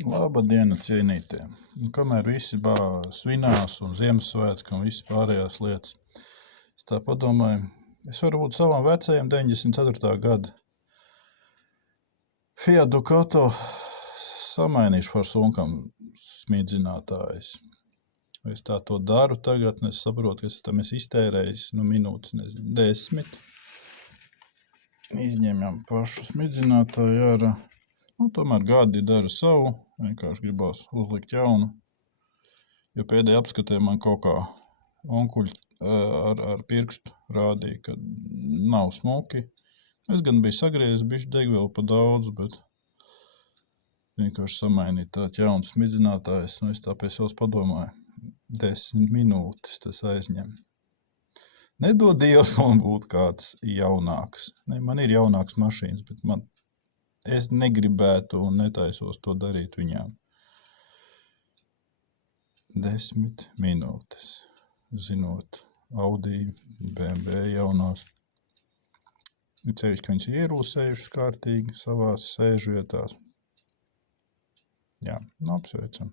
Labdiena, cienītie! Kamēr visi svinās un Ziemassvētki un visas pārējās lietas, es tā padomāju, es varbūt savam vecajam 94. gada Fiat Ducato samainīšu forsunkam smidzinātājs. Es tā to daru tagad, un es saprotu, ka es tam esmu iztērējis, minūtes, 10. Izņemjam pašu smidzinātāju ārā. Tomēr gadi dara savu, vienkārši gribās uzlikt jaunu, jo pēdējā apskatē man kaut kā onkuļi ar pirkstu rādīja, ka nav smuki. Es gan biju sagriezis bišķi degvielu pa daudz, bet vienkārši samainīt tāds jauns smidzinātājs, es tāpēc jau padomāju, 10 minūtes tas aizņem. Nedod Dievs man būt kāds jaunāks. Man ir jaunāks mašīnas, bet es negribētu un netaisos to darīt viņām. 10 minūtes. Zinot Audi, BMW jaunās. Cevišķi, ka viņas ierūsējušas kārtīgi savās sēžvietās. Jā, apsveicam.